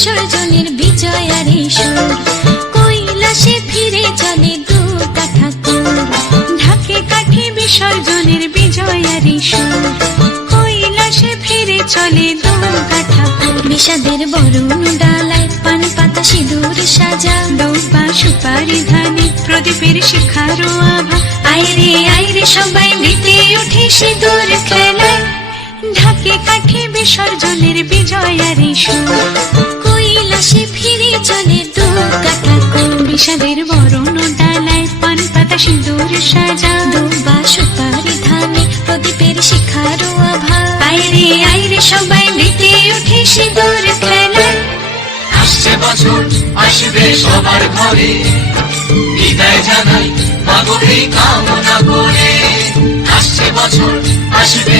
বিসর্জনের বিজয়ারি সুর, কৈলাসে ফিরে চলে দু ঠাকুর। ঢাকে কাঠে বিসর্জনের বিজয়ারি সুর, কৈলাসে ফিরে চলে দু ঠাকুর। বিষাদের বরণ ডালায় পান পাতা সিঁদুর সাজা, দৌপা সুপারি ধানে প্রদীপের শিখারো আভা। আইরে সবাই মেতে উঠে সিঁদুর খেলায়, ঢাকে কাঠে বিসর্জনের বিজয়ারি সুর, কৈলাসে ফিরে চলে দু ঠাকুর। বিষাদের বরণ ডালায় পান পাতা সিঁদুর সাজা, দৌপা সুপারি ধানে প্রদীপের শিখারো আভা। আইরে সবাই মেতে উঠে সিঁদুর খেলায়। আসছে বছর আসবে সবার ঘরে, বিদায় জানাই মাগো এই কামনা করে। আসছে বছর আসবে